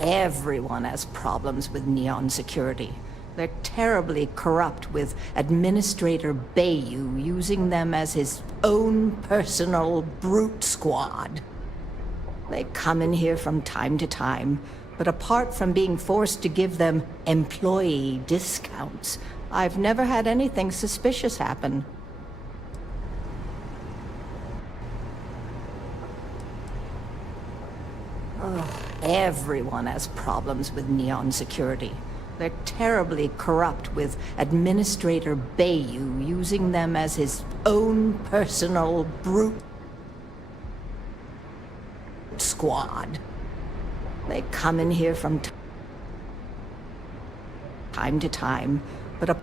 Everyone has problems with Neon security. They're terribly corrupt, with Administrator Bayou using them as his own personal brute squad. They come in here from time to time, but apart from being forced to give them employee discounts, I've never had anything suspicious happen. Everyone has problems with Neon security. They're terribly corrupt, with Administrator Bayou using them as his own personal brute squad. They come in here from time to time, but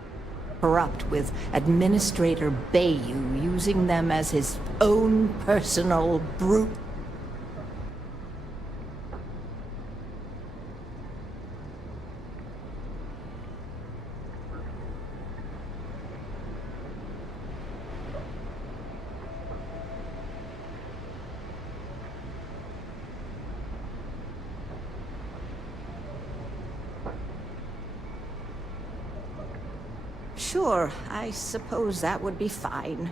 corrupt, with Administrator Bayou using them as his own personal brute. Sure, I suppose that would be fine.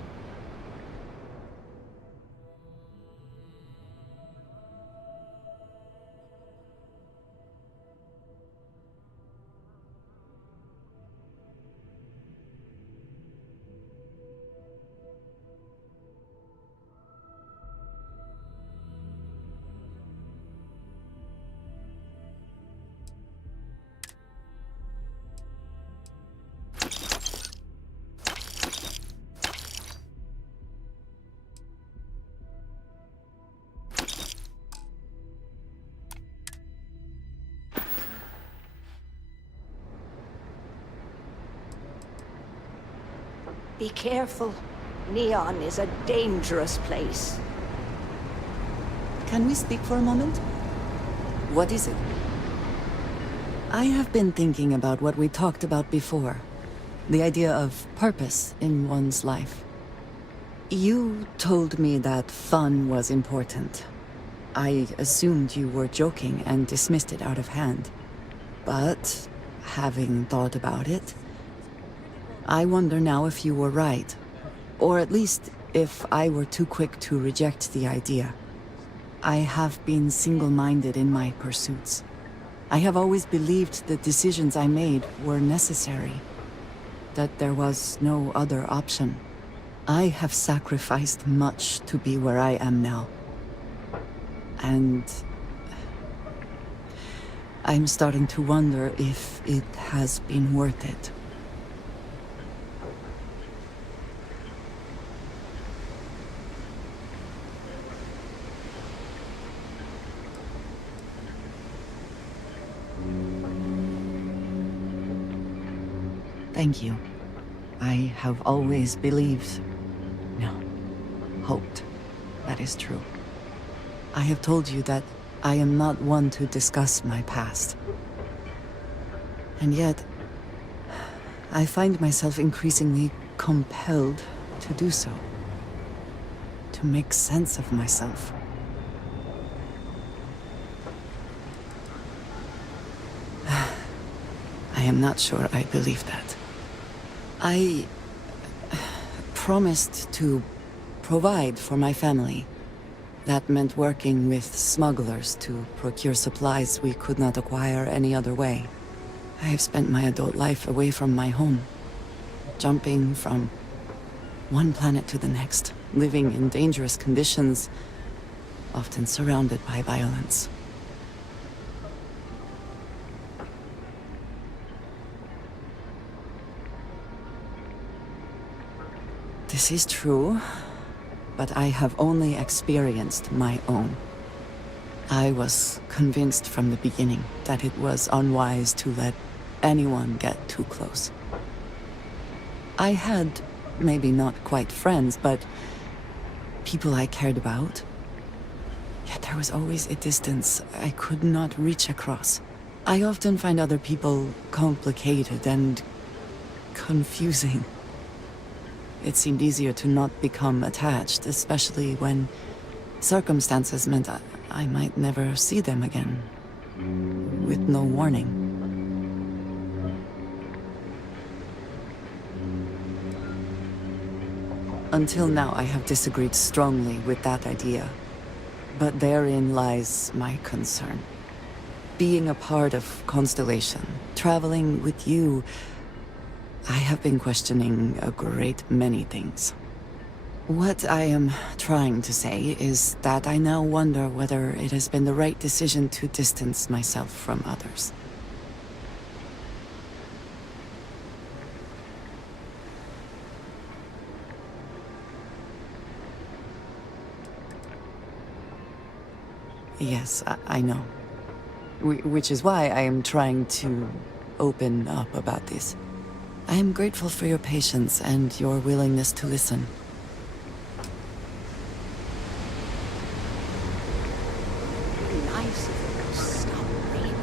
Be careful. Neon is a dangerous place. Can we speak for a moment? What is it? I have been thinking about what we talked about before. The idea of purpose in one's life. You told me that fun was important. I assumed you were joking and dismissed it out of hand. But, having thought about it, I wonder now if you were right. Or at least, if I were too quick to reject the idea. I have been single-minded in my pursuits. I have always believed the decisions I made were necessary. That there was no other option. I have sacrificed much to be where I am now. And I'm starting to wonder if it has been worth it. Thank you. I have always believed, no, hoped, that is true. I have told you that I am not one to discuss my past. And yet, I find myself increasingly compelled to do so. To make sense of myself. I am not sure I believe that. I promised to provide for my family. That meant working with smugglers to procure supplies we could not acquire any other way. I have spent my adult life away from my home, jumping from one planet to the next, living in dangerous conditions, often surrounded by violence. This is true, but I have only experienced my own. I was convinced from the beginning that it was unwise to let anyone get too close. I had, maybe not quite friends, but people I cared about. Yet there was always a distance I could not reach across. I often find other people complicated and confusing. It seemed easier to not become attached, especially when circumstances meant I might never see them again. with no warning. Until now, I have disagreed strongly with that idea. But therein lies my concern. Being a part of Constellation, traveling with you, I have been questioning a great many things. What I am trying to say is that I now wonder whether it has been the right decision to distance myself from others. Yes, I know. Which is why I am trying to open up about this. I am grateful for your patience and your willingness to listen. Nice of you to stop reading.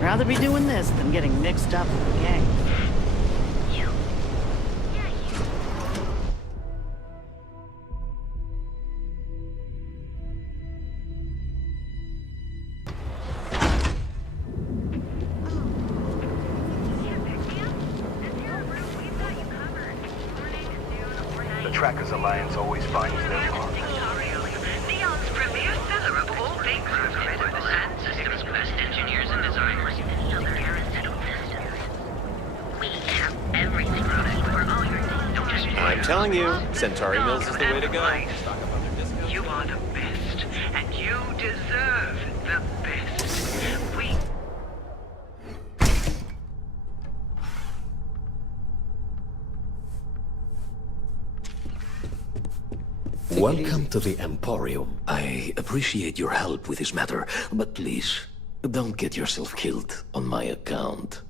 Rather be doing this than getting mixed up with the gang. The Trackers Alliance always finds their partners. Neon's premier seller of all things unforgettable and systems best engineers and designers. We have everything running for all your needs. Don't just I'm telling you, Centauri Mills is the way to go. Stock up on their discounts. You are the best, and you deserve the best. We Welcome to the Emporium. I appreciate your help with this matter, but please, don't get yourself killed on my account.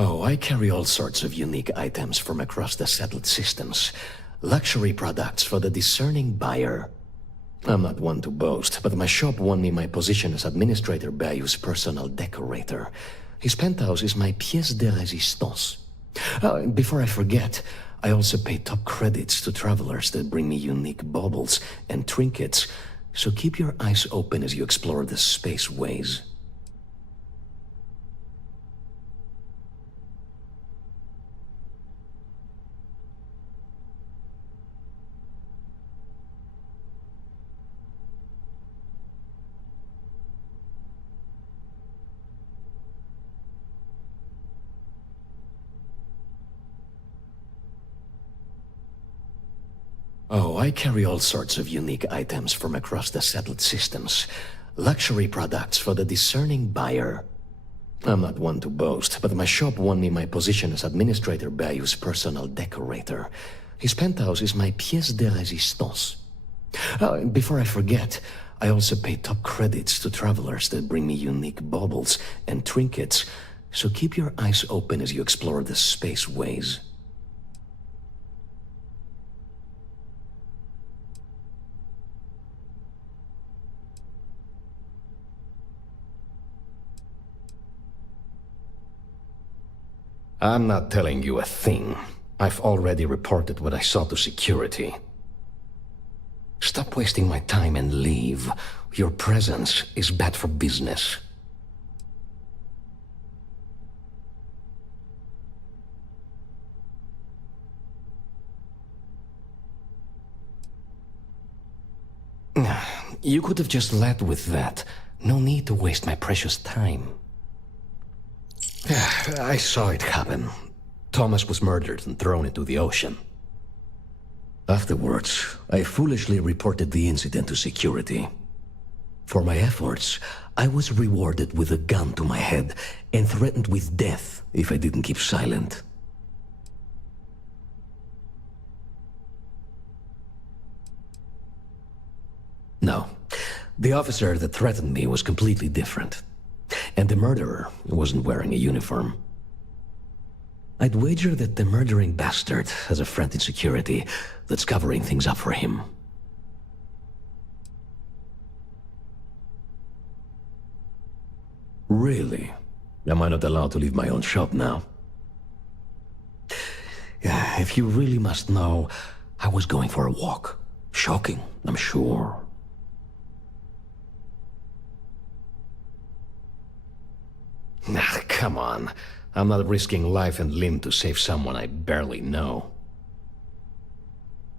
Oh, I carry all sorts of unique items from across the settled systems. Luxury products for the discerning buyer. I'm not one to boast, but my shop won me my position as Administrator Bayou's personal decorator. His penthouse is my pièce de résistance. Before I forget, I also pay top credits to travelers that bring me unique baubles and trinkets, so keep your eyes open as you explore the spaceways. Oh, I carry all sorts of unique items from across the settled systems. Luxury products for the discerning buyer. I'm not one to boast, but my shop won me my position as Administrator Bayou's personal decorator. His penthouse is my pièce de résistance. Before I forget, I also pay top credits to travelers that bring me unique baubles and trinkets, so keep your eyes open as you explore the spaceways. I'm not telling you a thing. I've already reported what I saw to security. Stop wasting my time and leave. Your presence is bad for business. You could have just led with that. No need to waste my precious time. I saw it happen. Thomas was murdered and thrown into the ocean. Afterwards, I foolishly reported the incident to security. For my efforts, I was rewarded with a gun to my head and threatened with death if I didn't keep silent. No, the officer that threatened me was completely different. And the murderer wasn't wearing a uniform. I'd wager that the murdering bastard has a friend in security that's covering things up for him. Really? Am I not allowed to leave my own shop now? Yeah, if you really must know, I was going for a walk. Shocking, I'm sure. Nah, come on. I'm not risking life and limb to save someone I barely know.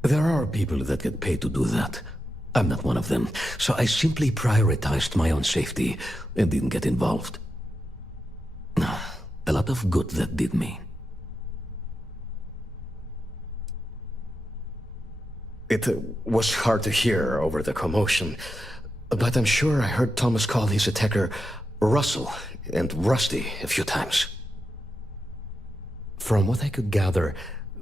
There are people that get paid to do that. I'm not one of them, so I simply prioritized my own safety and didn't get involved. A lot of good that did me. It was hard to hear over the commotion, but I'm sure I heard Thomas call his attacker Russell and Rusty a few times. From what I could gather,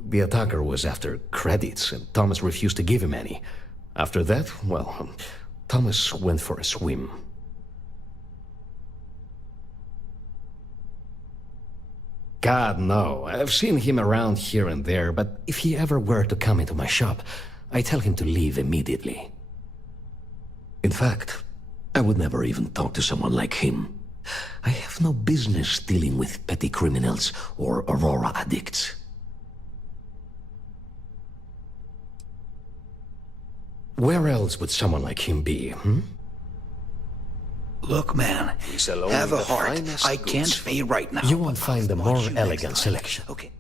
the attacker was after credits, and Thomas refused to give him any. After that, well, Thomas went for a swim. God, no. I've seen him around here and there, but if he ever were to come into my shop, I tell him to leave immediately. In fact, I would never even talk to someone like him. I have no business dealing with petty criminals or Aurora addicts. Where else would someone like him be, Look, man, have a heart. I can't pay right now. You won't find a more Watch you next elegant time. selection. Okay.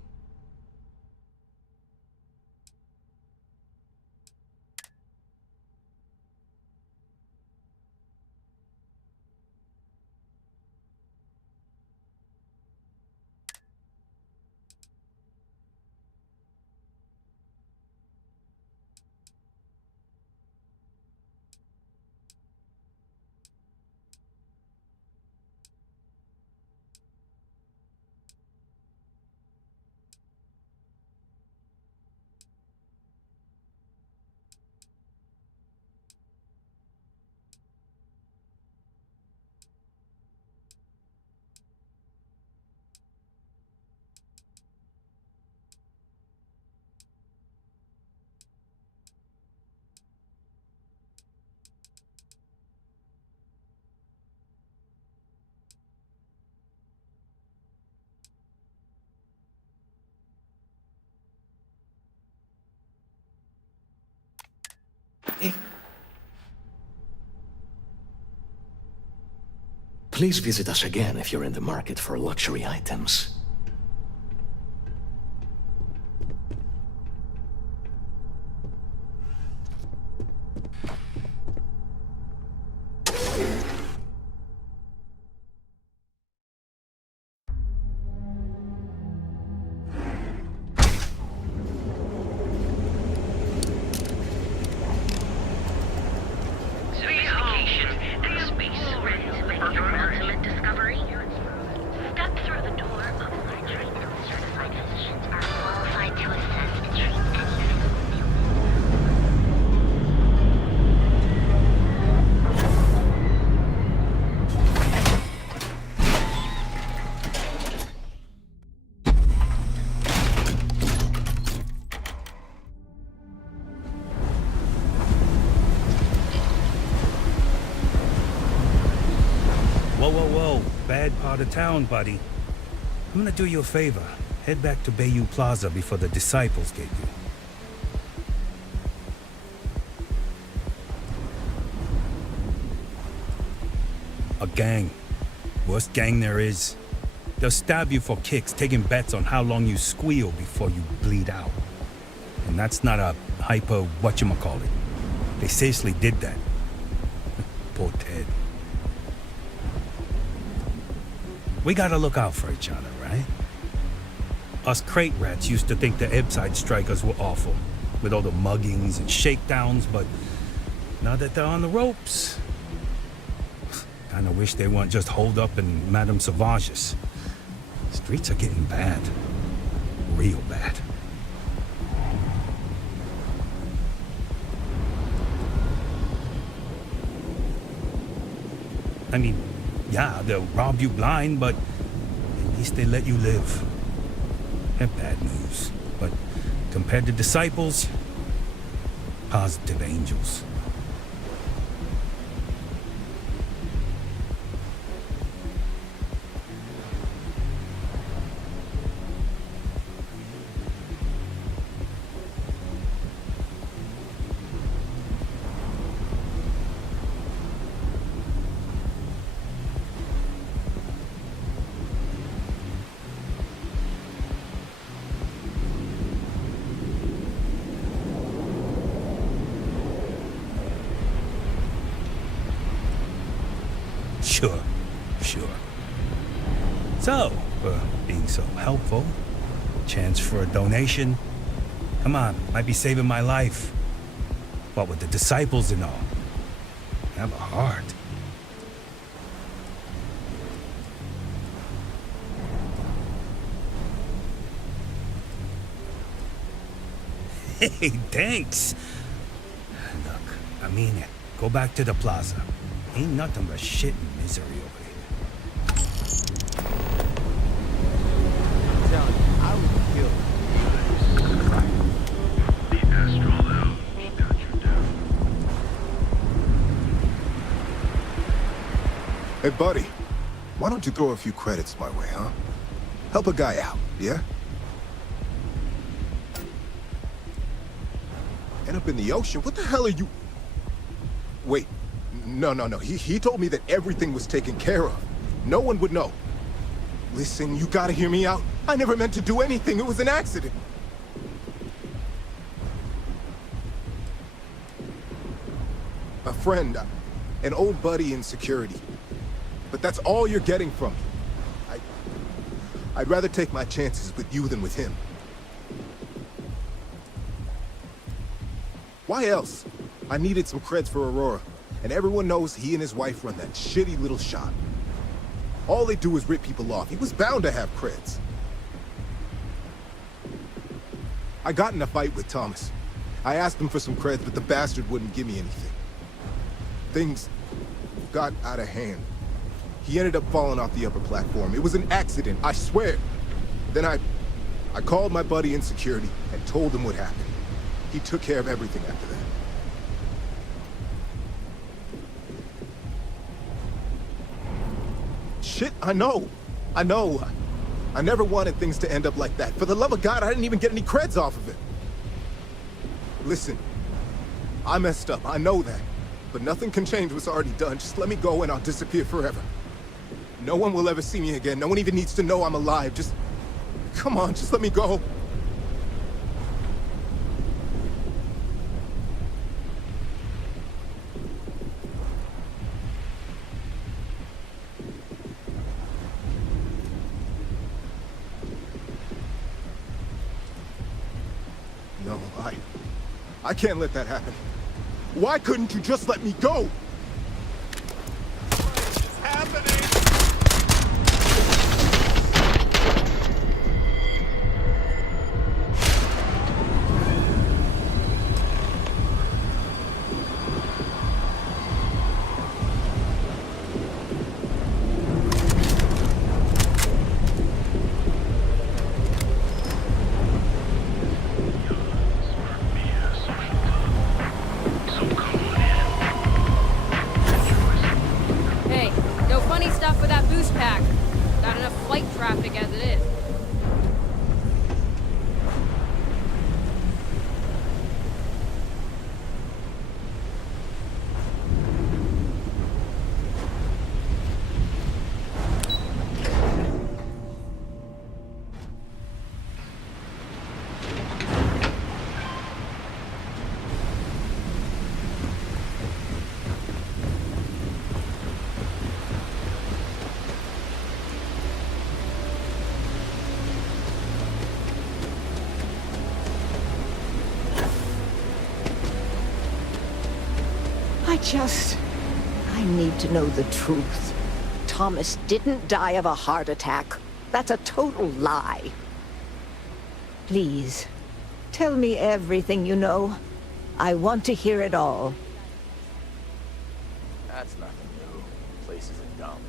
Please visit us again if you're in the market for luxury items. Vacation and space. For your ultimate discovery, step through the door of luxury. Certified physicians are qualified to assess and treat any physical ailment. Whoa, whoa, whoa. Bad part of town, buddy. I'm gonna do you a favor. Head back to Bayou Plaza before the disciples get you. A gang. Worst gang there is. They'll stab you for kicks, taking bets on how long you squeal before you bleed out. And that's not a hyper whatchamacallit. They seriously did that. Poor Ted. We gotta look out for each other, right? Us crate rats used to think the Ebbside strikers were awful, with all the muggings and shakedowns, but now that they're on the ropes, kinda wish they weren't just holed up in Madame Sauvage's. Streets are getting bad. Real bad. I mean, yeah, they'll rob you blind, but at least they let you live. They're bad news, but compared to disciples, positive angels. Sure. So, for being so helpful, chance for a donation. Come on, might be saving my life. What with the disciples and all. Have a heart. Hey, thanks. Look, I mean it. Go back to the plaza. Ain't nothing but shit and misery over here. I would kill. The astral elves got you down. Hey, buddy. Why don't you throw a few credits my way, huh? Help a guy out, yeah? End up in the ocean? What the hell are you... Wait. No. He told me that everything was taken care of. No one would know. Listen, you gotta hear me out. I never meant to do anything. It was an accident. A friend, an old buddy in security. But that's all you're getting from me. I'd rather take my chances with you than with him. Why else? I needed some creds for Aurora. And everyone knows he and his wife run that shitty little shop. All they do is rip people off. He was bound to have creds. I got in a fight with Thomas. I asked him for some creds, but the bastard wouldn't give me anything. Things got out of hand. He ended up falling off the upper platform. It was an accident, I swear. Then I called my buddy in security and told him what happened. He took care of everything after that. Shit, I know. I never wanted things to end up like that. For the love of God, I didn't even get any creds off of it. Listen, I messed up, I know that. But nothing can change what's already done. Just let me go and I'll disappear forever. No one will ever see me again. No one even needs to know I'm alive. Just... come on, just let me go. No, I can't let that happen. Why couldn't you just let me go? What is happening? Hey, no funny stuff with that boost pack. Got enough flight traffic as it is. I need to know the truth. Thomas didn't die of a heart attack. That's a total lie. Please, tell me everything you know. I want to hear it all. That's nothing new. The place is a dump.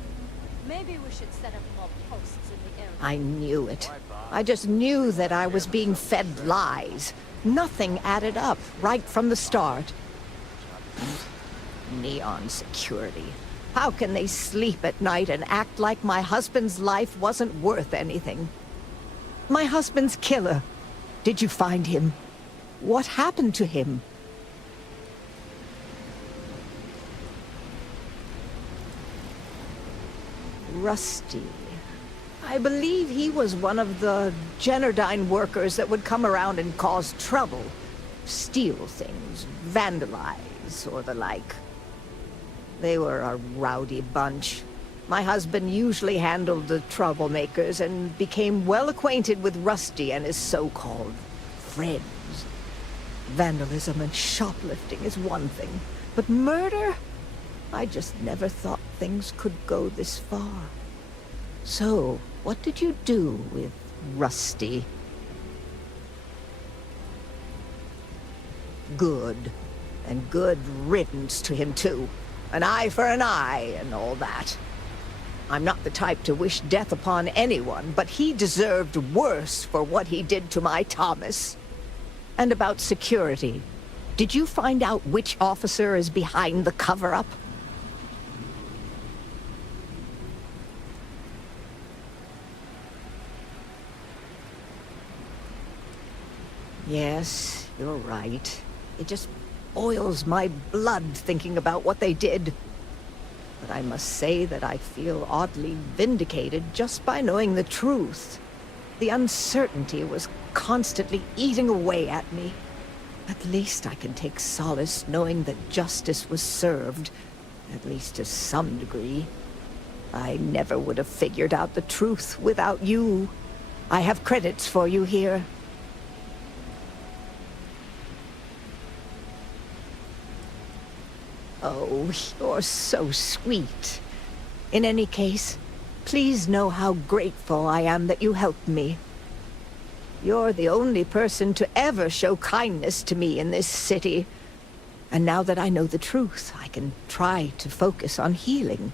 Maybe we should set up more posts in the area. I knew it. I just knew that I was being fed lies. Nothing added up right from the start. Neon security. How can they sleep at night and act like my husband's life wasn't worth anything? My husband's killer. Did you find him? What happened to him? Rusty. I believe he was one of the Generdyne workers that would come around and cause trouble. Steal things, vandalize, or the like. They were a rowdy bunch. My husband usually handled the troublemakers and became well acquainted with Rusty and his so-called friends. Vandalism and shoplifting is one thing, but murder? I just never thought things could go this far. So, what did you do with Rusty? Good. And good riddance to him, too. An eye for an eye and all that. I'm not the type to wish death upon anyone, but he deserved worse for what he did to my Thomas. And about security. Did you find out which officer is behind the cover-up? Yes, you're right. It just boils my blood thinking about what they did. But I must say that I feel oddly vindicated just by knowing the truth. The uncertainty was constantly eating away at me. At least I can take solace knowing that justice was served, at least to some degree. I never would have figured out the truth without you. I have credits for you here. Oh, you're so sweet. In any case, please know how grateful I am that you helped me. You're the only person to ever show kindness to me in this city. And now that I know the truth, I can try to focus on healing.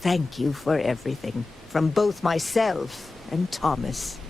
Thank you for everything, from both myself and Thomas.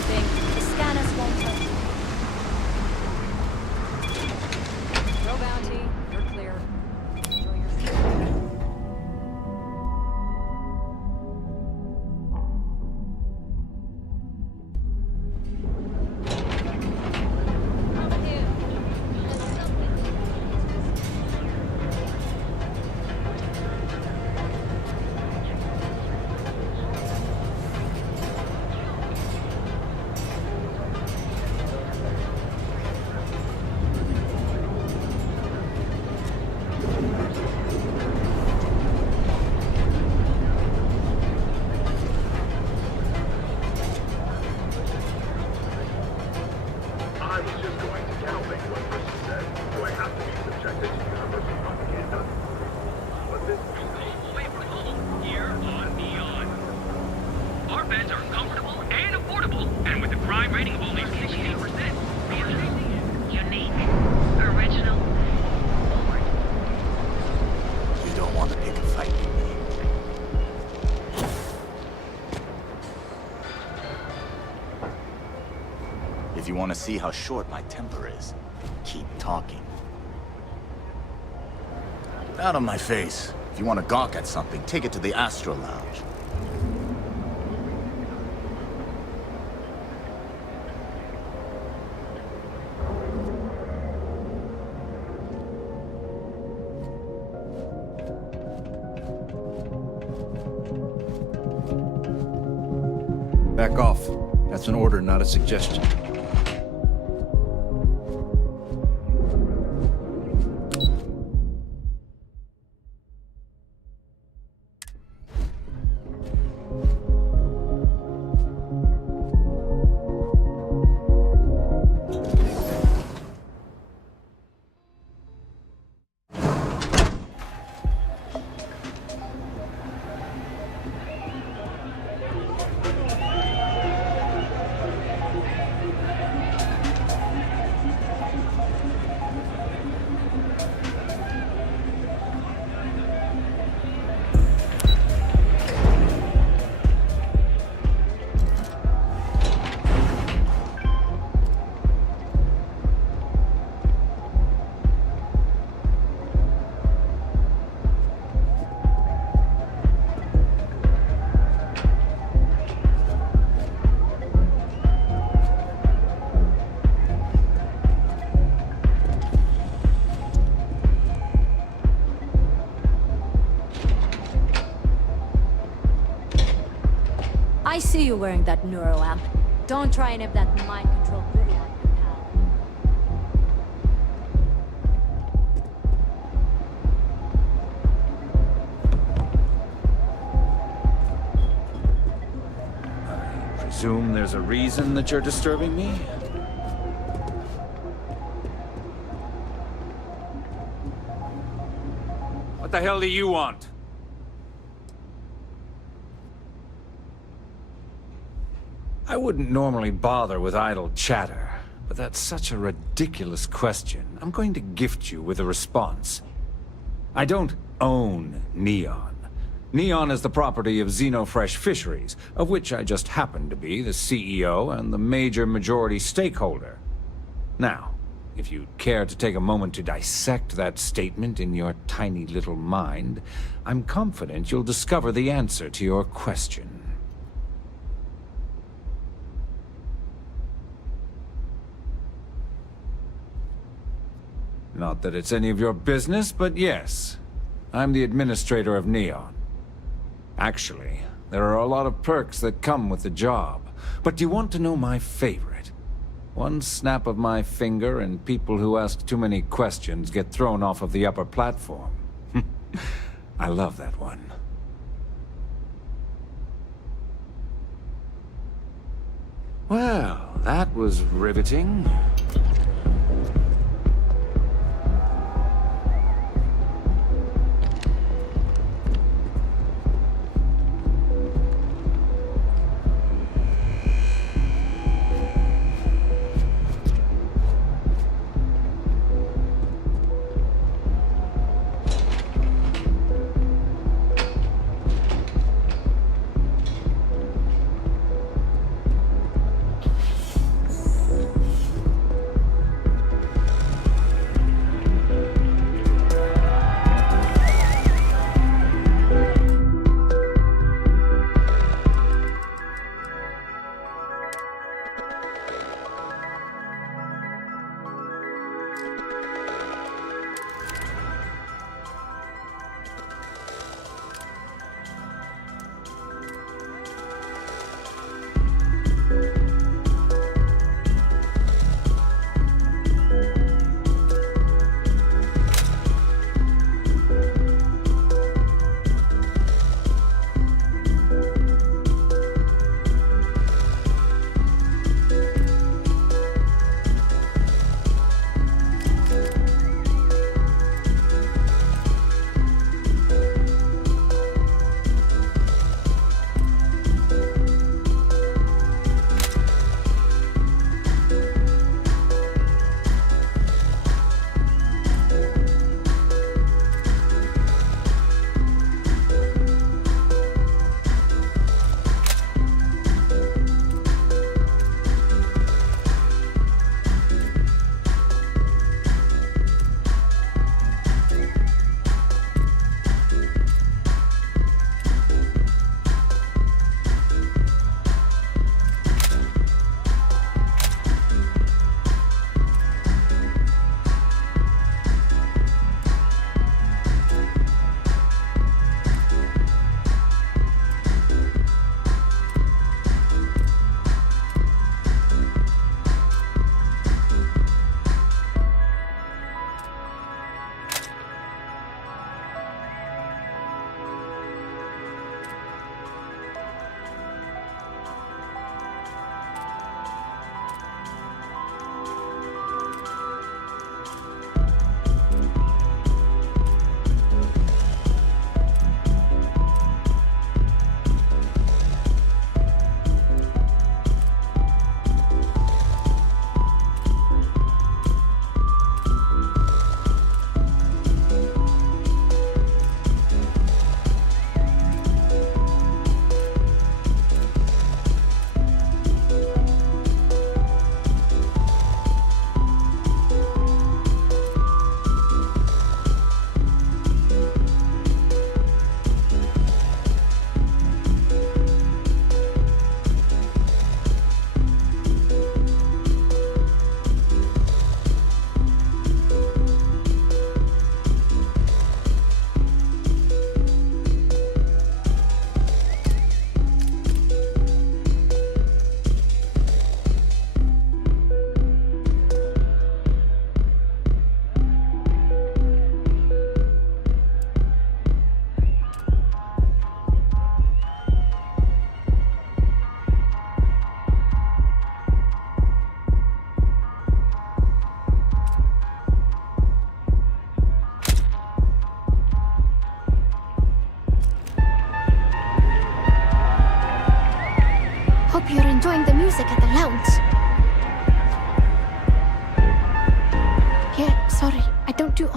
hoping. The scanners won't help. No bounty. You're clear. Enjoy your stay. I was just going to counterfeit what person said. Do I have to be subjected to universal propaganda? But this Away from home, here on Neon. Our beds are comfortable and affordable, and with a crime rating of only 68%. Unique. Original. Forward. You don't want to pick a fight with me. If you want to see how short my temper is, keep talking. Out of my face. If you want to gawk at something, take it to the Astro Lounge. Back off. That's an order, not a suggestion. I see you wearing that neuroamp. Don't try and have that mind control voodoo on your pal. I presume there's a reason that you're disturbing me? What the hell do you want? I wouldn't normally bother with idle chatter, but that's such a ridiculous question. I'm going to gift you with a response. I don't own Neon. Neon is the property of Xenofresh Fisheries, of which I just happen to be the CEO and the major majority stakeholder. Now, if you'd care to take a moment to dissect that statement in your tiny little mind, I'm confident you'll discover the answer to your question. Not that it's any of your business, but yes, I'm the administrator of Neon. Actually, there are a lot of perks that come with the job. But do you want to know my favorite? One snap of my finger and people who ask too many questions get thrown off of the upper platform. I love that one. Well, that was riveting.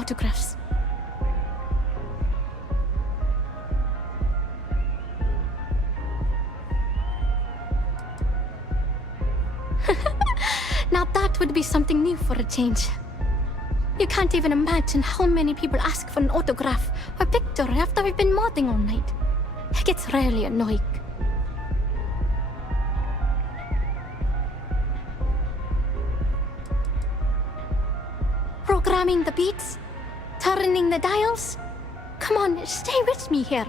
autographs. Now that would be something new for a change. You can't even imagine how many people ask for an autograph or picture after I've been modding all night. It gets really annoying. Programming the beats? Turning the dials? Come on, stay with me here.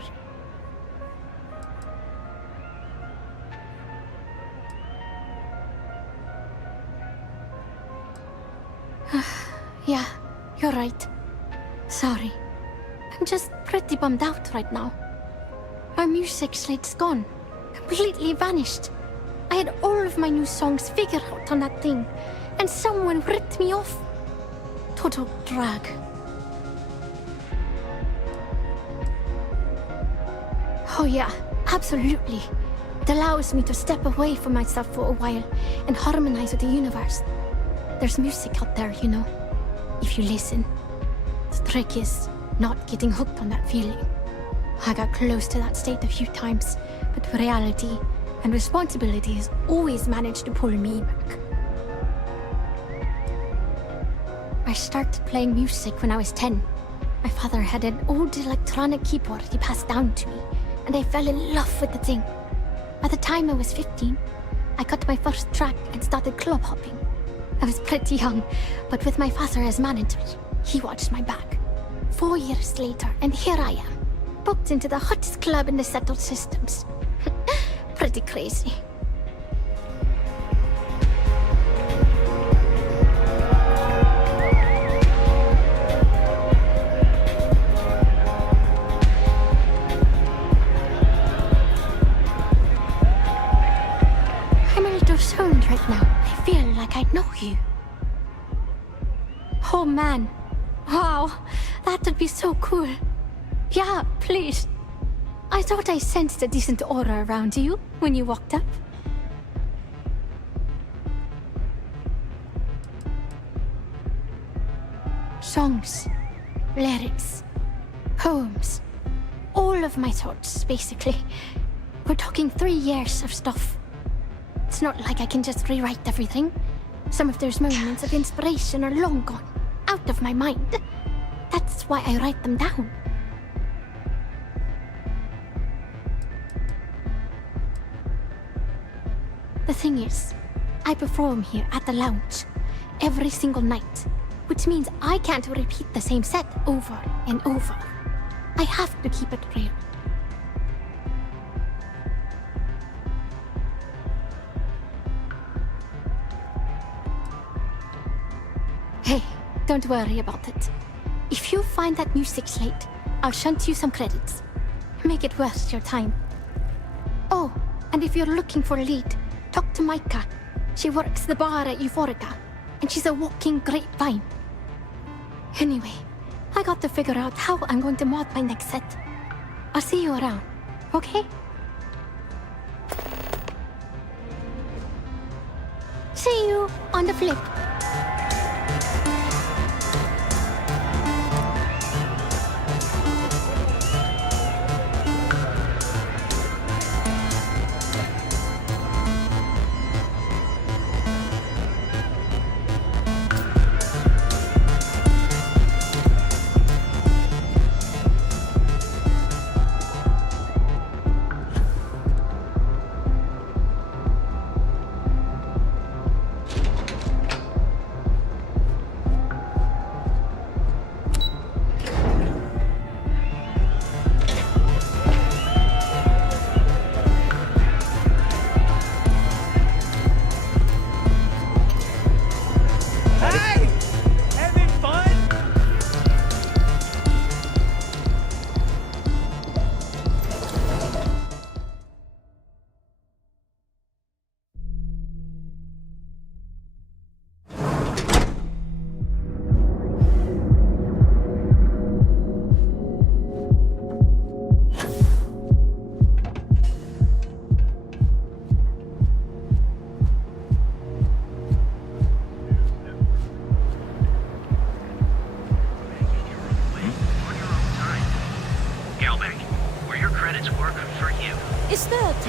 Yeah, you're right. Sorry. I'm just pretty bummed out right now. Our music slate's gone. Completely vanished. I had all of my new songs figured out on that thing, and someone ripped me off. Total drag. Oh yeah, absolutely. It allows me to step away from myself for a while and harmonize with the universe. There's music out there, you know, if you listen. The trick is not getting hooked on that feeling. I got close to that state a few times, but reality and responsibility has always managed to pull me back. I started playing music when I was 10. My father had an old electronic keyboard he passed down to me, and I fell in love with the thing. By the time I was 15, I got my first track and started club hopping. I was pretty young, but with my father as manager, he watched my back. 4 years later, and here I am, booked into the hottest club in the settled systems. Pretty crazy. I'm a little stoned right now. I feel like I know you. Oh man. Wow, that would be so cool. Yeah, please. I thought I sensed a decent aura around you when you walked up. Songs, lyrics, poems, all of my thoughts, basically. We're talking 3 years of stuff. It's not like I can just rewrite everything. Some of those moments of inspiration are long gone, out of my mind. That's why I write them down. The thing is, I perform here at the lounge every single night, which means I can't repeat the same set over and over. I have to keep it real. Hey, don't worry about it. If you find that music slate, I'll shunt you some credits. Make it worth your time. Oh, and if you're looking for a lead, talk to Micah. She works the bar at Euphoria, and she's a walking grapevine. Anyway, I got to figure out how I'm going to mod my next set. I'll see you around, okay? See you on the flip.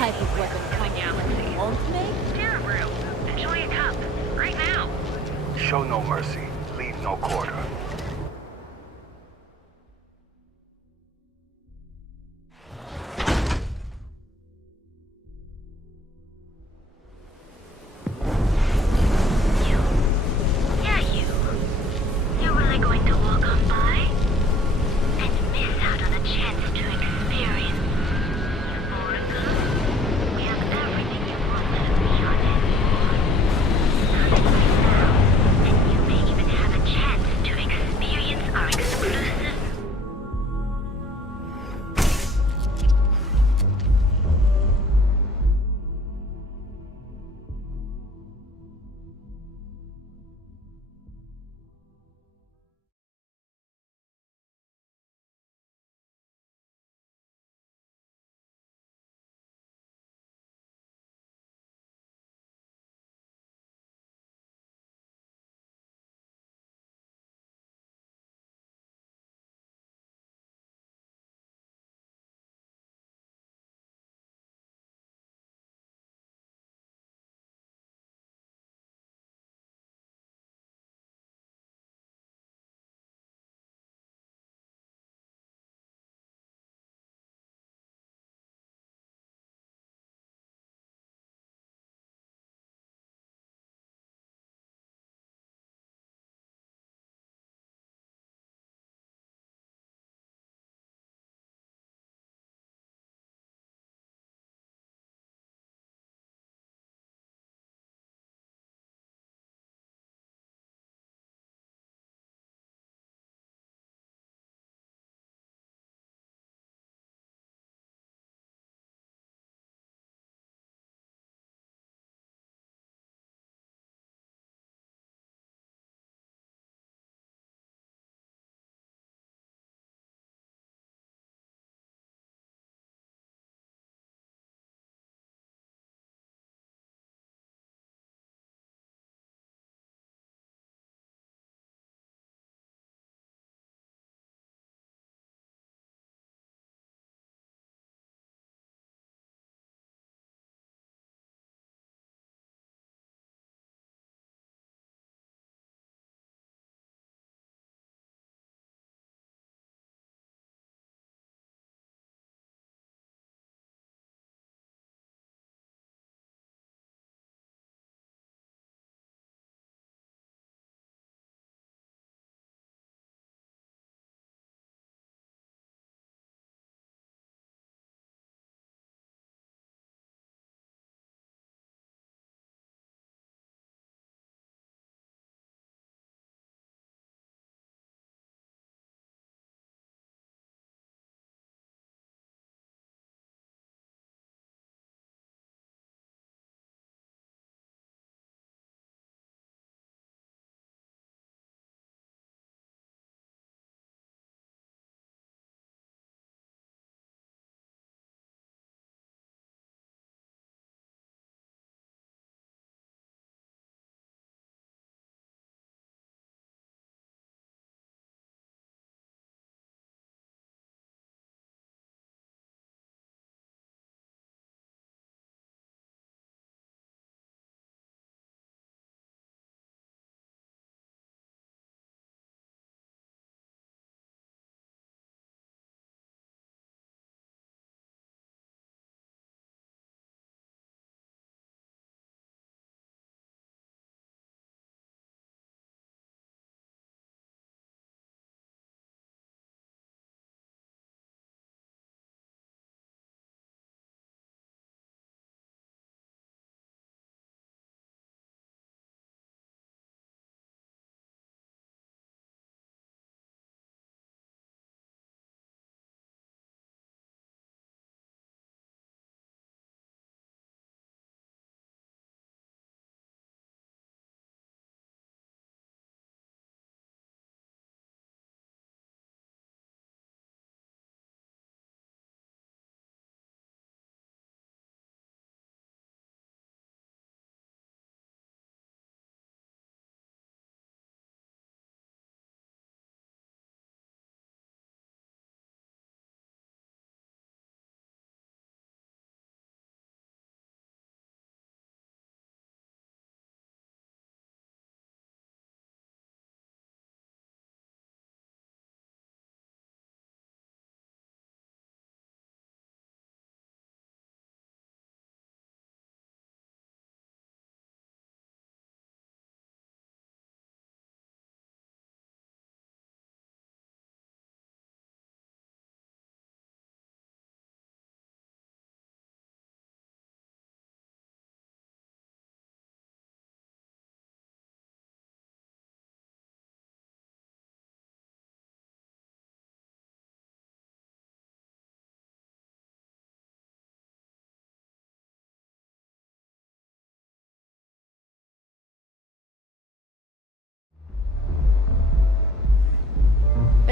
type of weapon galaxy. won't make? Steer brew. Enjoy a cup. Right now. Show no mercy, leave no quarter. Yeah, you. You're really going to walk on by? And miss out on a chance to experience Aurora? We have everything you wanted to be honest. And you may even have a chance to experience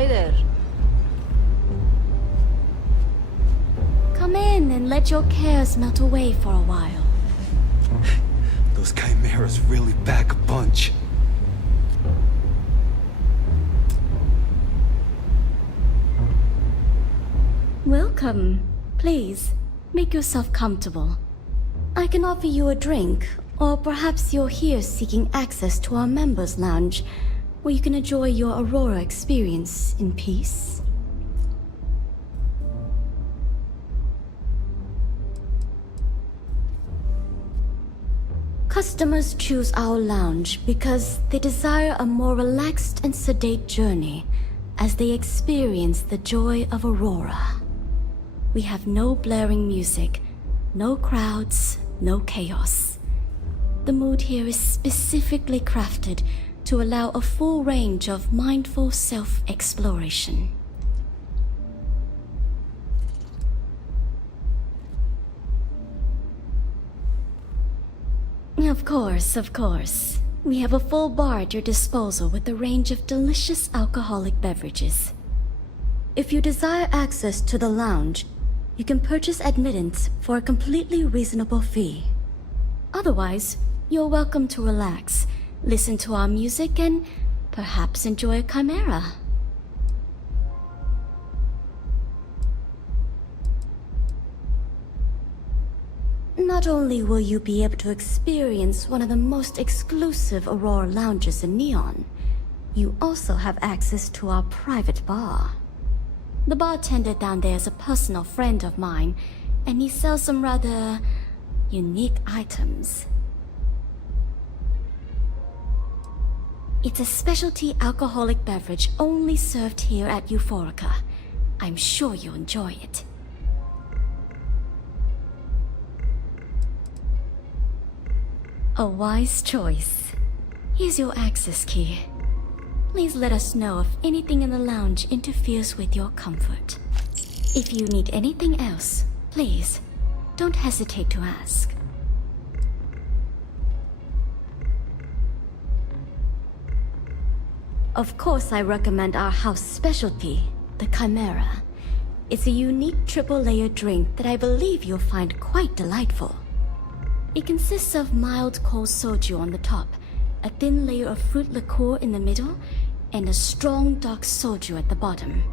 Hey there. Come in and let your cares melt away for a while. Those chimeras really pack a punch. Welcome. Please, make yourself comfortable. I can offer you a drink, or perhaps you're here seeking access to our members' lounge, where you can enjoy your Aurora experience in peace. Customers choose our lounge because they desire a more relaxed and sedate journey as they experience the joy of Aurora. We have no blaring music, no crowds, no chaos. The mood here is specifically crafted to allow a full range of mindful self-exploration. Of course. We have a full bar at your disposal with a range of delicious alcoholic beverages. If you desire access to the lounge, you can purchase admittance for a completely reasonable fee. Otherwise, you're welcome to relax, listen to our music, and perhaps enjoy a chimera. Not only will you be able to experience one of the most exclusive Aurora lounges in Neon, you also have access to our private bar. The bartender down there is a personal friend of mine, and he sells some rather unique items. It's a specialty alcoholic beverage only served here at Euphorica. I'm sure you'll enjoy it. A wise choice. Here's your access key. Please let us know if anything in the lounge interferes with your comfort. If you need anything else, please, don't hesitate to ask. Of course, I recommend our house specialty, the Chimera. It's a unique triple-layer drink that I believe you'll find quite delightful. It consists of mild cold soju on the top, a thin layer of fruit liqueur in the middle, and a strong dark soju at the bottom.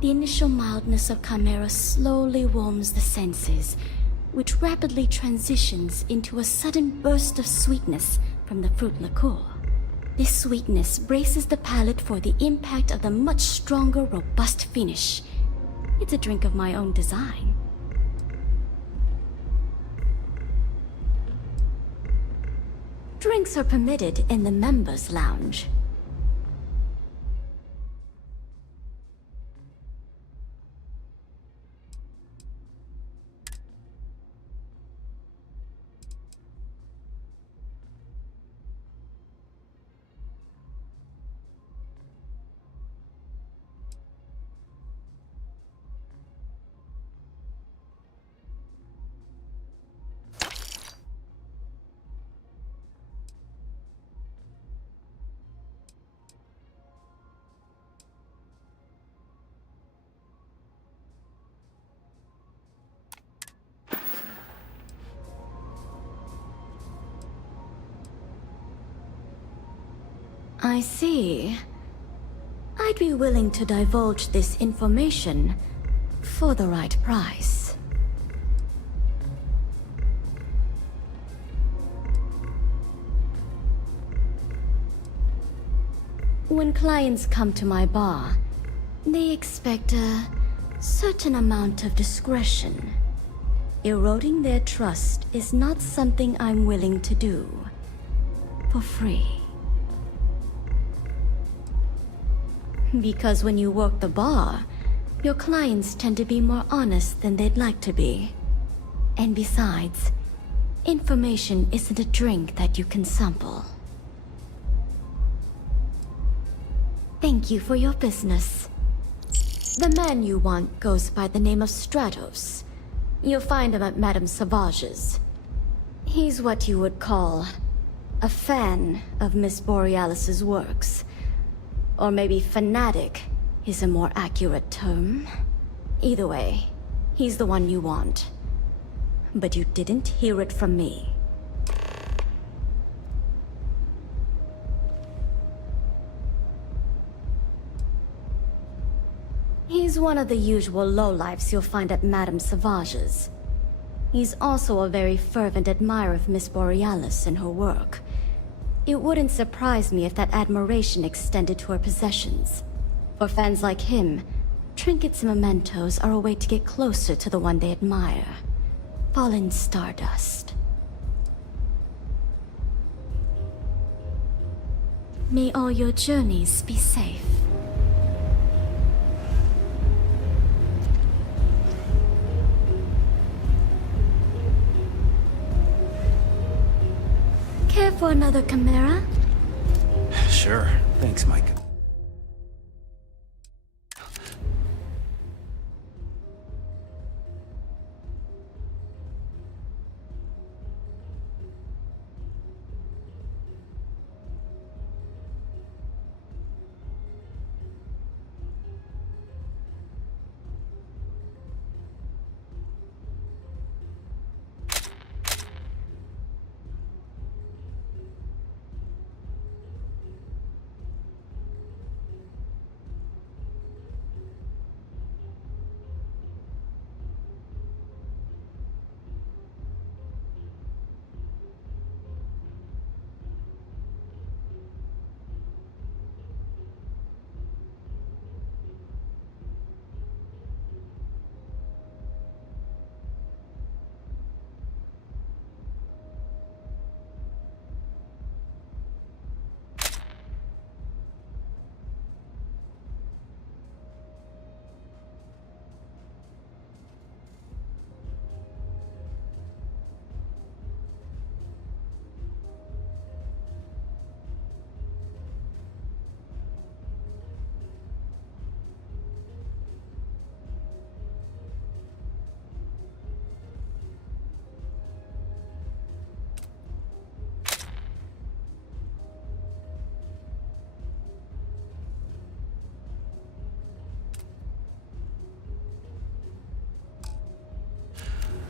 The initial mildness of Chimera slowly warms the senses, which rapidly transitions into a sudden burst of sweetness from the fruit liqueur. This sweetness braces the palate for the impact of the much stronger, robust finish. It's a drink of my own design. Drinks are permitted in the members' lounge. I see. I'd be willing to divulge this information for the right price. When clients come to my bar, they expect a certain amount of discretion. Eroding their trust is not something I'm willing to do for free. Because when you work the bar, your clients tend to be more honest than they'd like to be. And besides, information isn't a drink that you can sample. Thank you for your business. The man you want goes by the name of Stratos. You'll find him at Madame Savage's. He's what you would call a fan of Miss Borealis's works. Or maybe fanatic, is a more accurate term. Either way, he's the one you want. But you didn't hear it from me. He's one of the usual lowlifes you'll find at Madame Sauvage's. He's also a very fervent admirer of Miss Borealis and her work. It wouldn't surprise me if that admiration extended to her possessions. For fans like him, trinkets and mementos are a way to get closer to the one they admire. Fallen stardust. May all your journeys be safe. Care for another chimera? Sure. Thanks, Micah.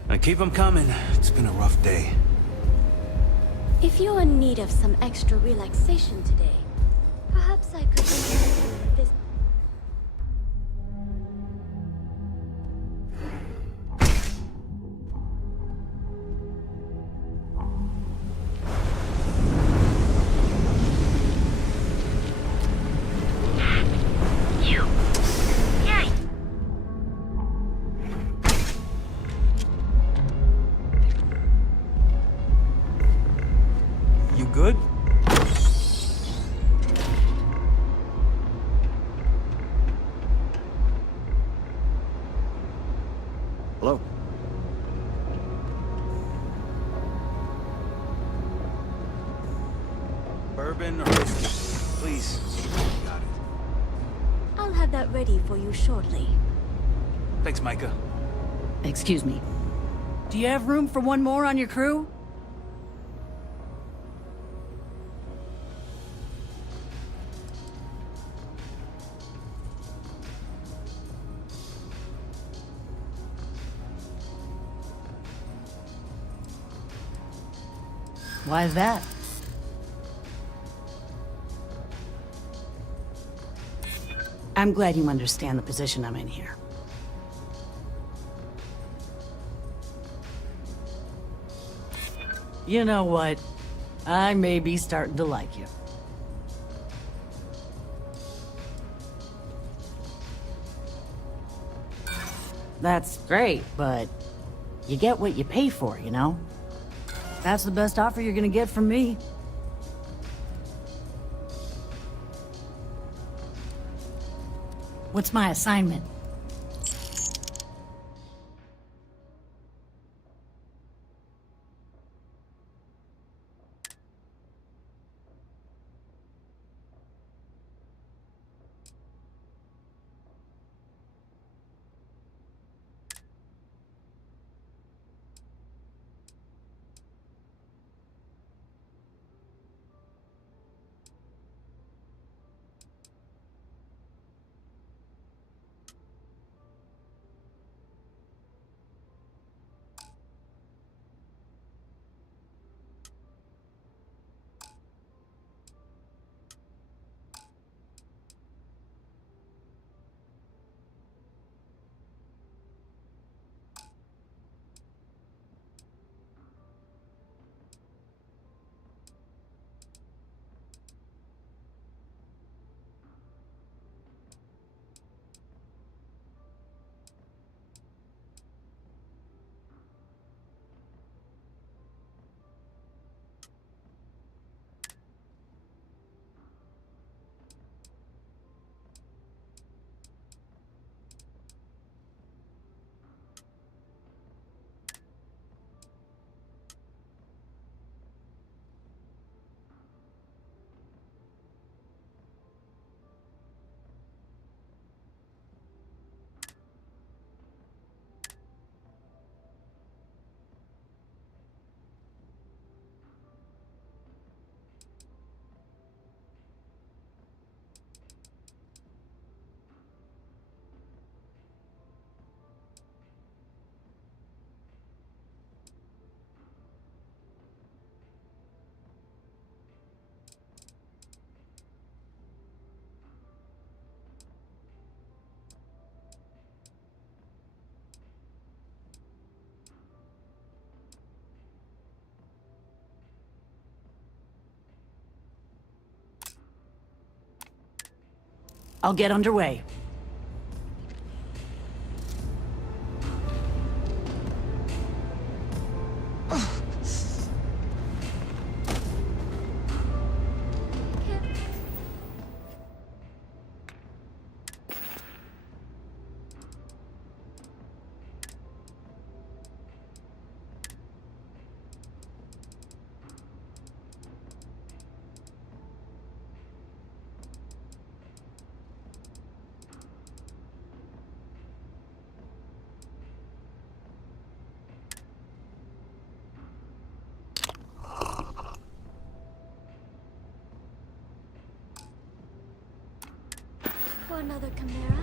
Now keep them coming. It's been a rough day. If you're in need of some extra relaxation today, perhaps I could visit. Good? Hello? Bourbon or whiskey? Please. Got it. I'll have that ready for you shortly. Thanks, Micah. Excuse me. Do you have room for one more on your crew? Why is that? I'm glad you understand the position I'm in here. You know what? I may be starting to like you. That's great, but you get what you pay for, you know? That's the best offer you're gonna get from me. What's my assignment? I'll get underway. For another chimera?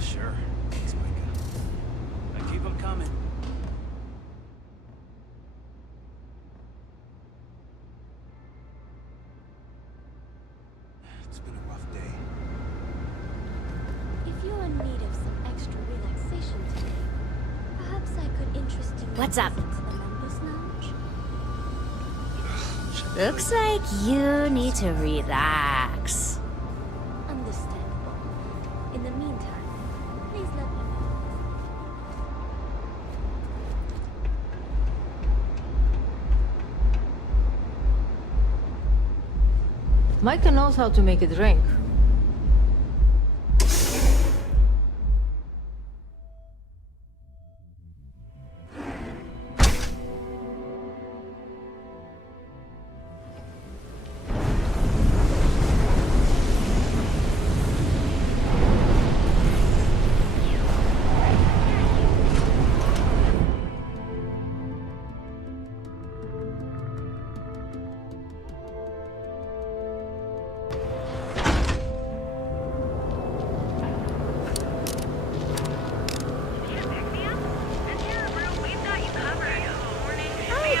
Sure. Thanks, Micah. I keep them coming. It's been a rough day. If you're in need of some extra relaxation today, perhaps I could interest you What's in a up? visit to the members' lounge. Looks like you need to relax. Understandable. In the meantime, please let me know. Micah knows how to make a drink.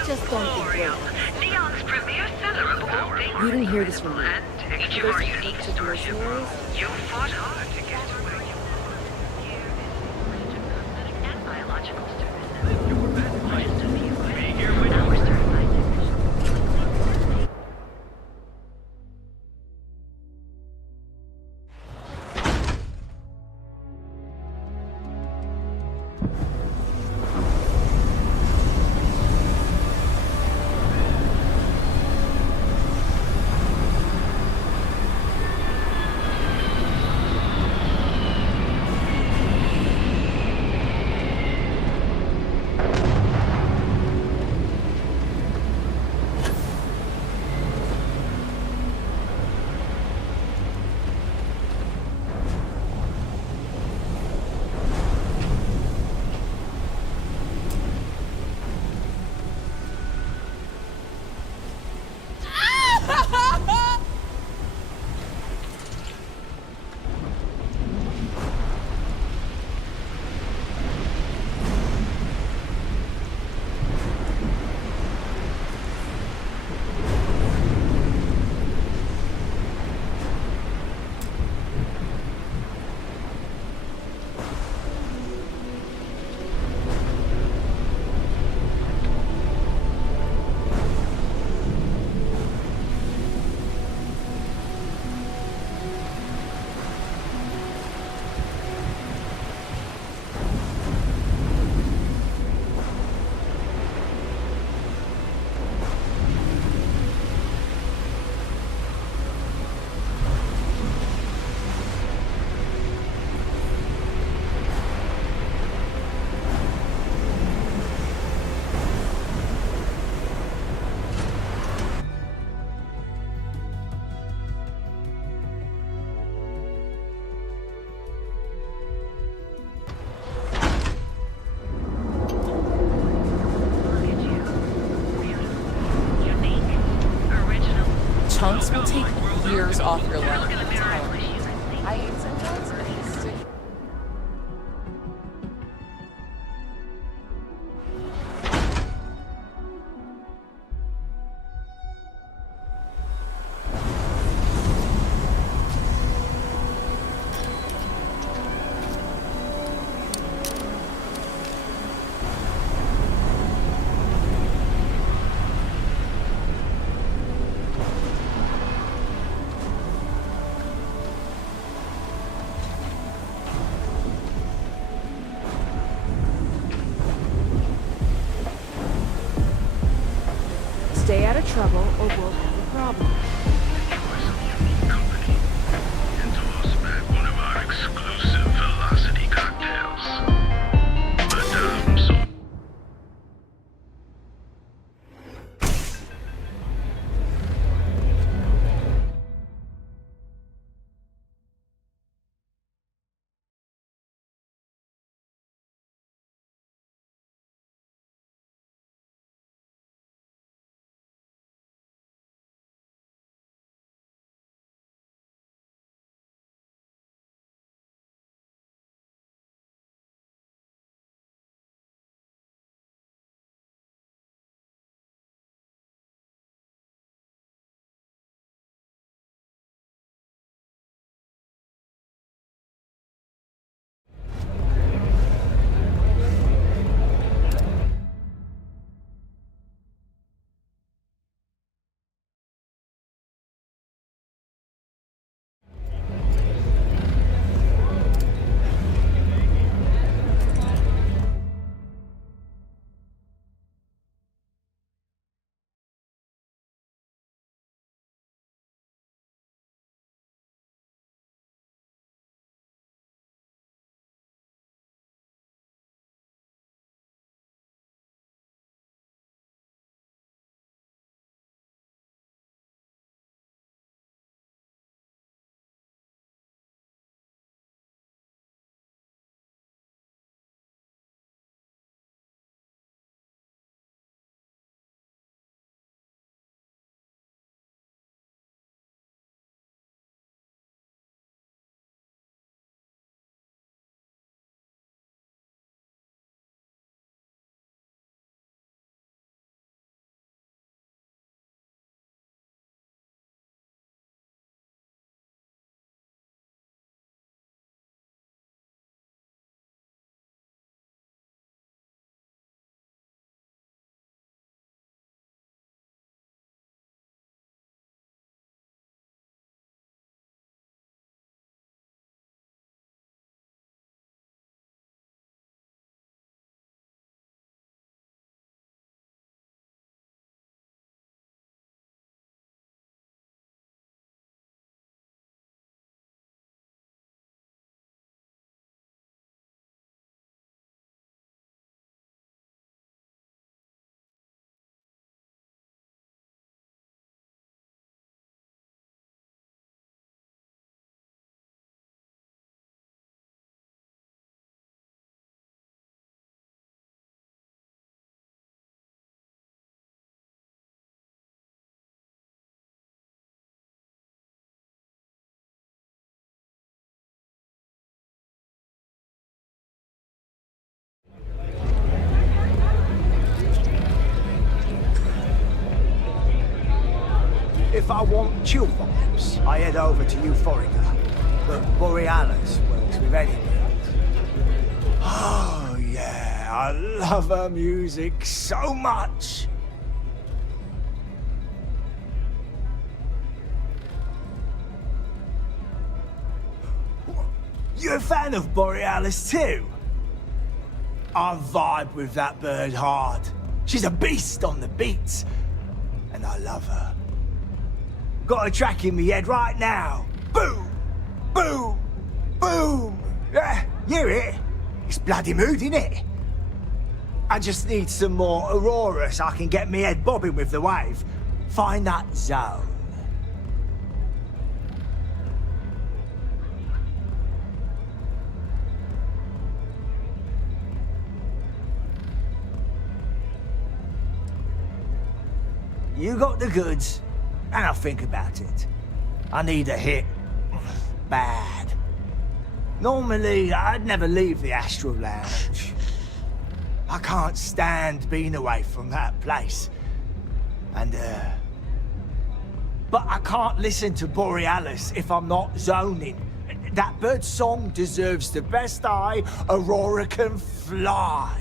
Just don't think we're Neon's premier seller of all things. You didn't hear this from me. And each of our unique stores you brought. You fought hard to get to where you are. And biological services. Your best place to be here with our certified technicians. Chunks will take years off your life. I ate some chunks and they stick. of trouble or we'll have a problem. Endorse back one of our exclusive velocity cocktails. But, so If I want chill vibes, I head over to Euphorica. But Borealis works with any bird. Oh yeah, I love her music so much. You're a fan of Borealis too? I vibe with that bird hard. She's a beast on the beats, and I love her. Got a track in my head right now. Boom! Boom! Boom! Yeah, hear it? It's bloody mood, innit? I just need some more Aurora so I can get my head bobbing with the wave. Find that zone. You got the goods, and I'll think about it. I need a hit. Bad. Normally, I'd never leave the Astral Lounge. I can't stand being away from that place. And, but I can't listen to Borealis if I'm not zoning. That bird's song deserves the best eye Aurora can fly.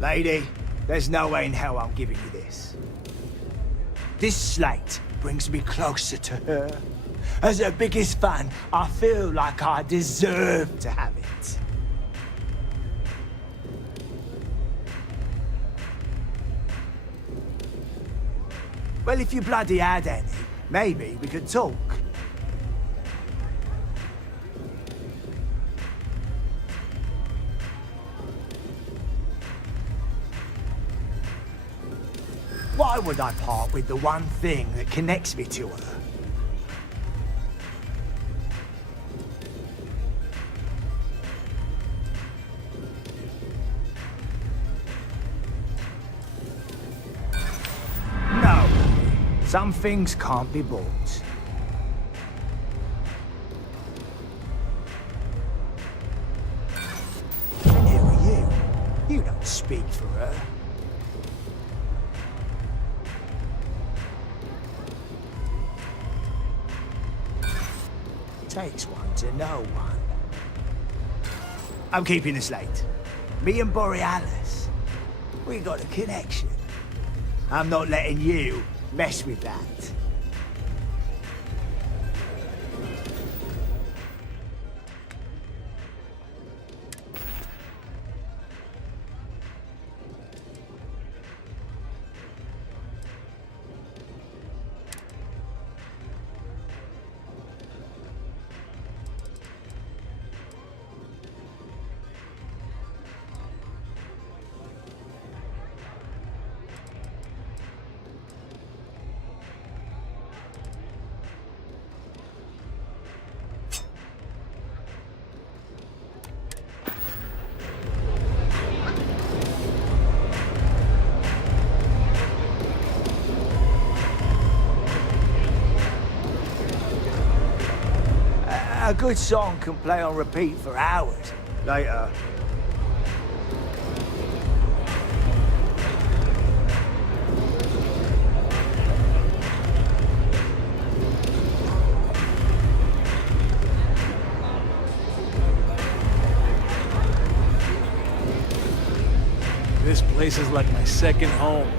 Lady, there's no way in hell I'm giving you this. This slate brings me closer to her. As her biggest fan, I feel like I deserve to have it. Well, if you bloody had any, maybe we could talk. Why would I part with the one thing that connects me to her? No, some things can't be bought. And who are you? You don't speak for her. Takes one to know one. I'm keeping this late. Me and Borealis, we got a connection. I'm not letting you mess with that. A good song can play on repeat for hours. Later. This place is like my second home.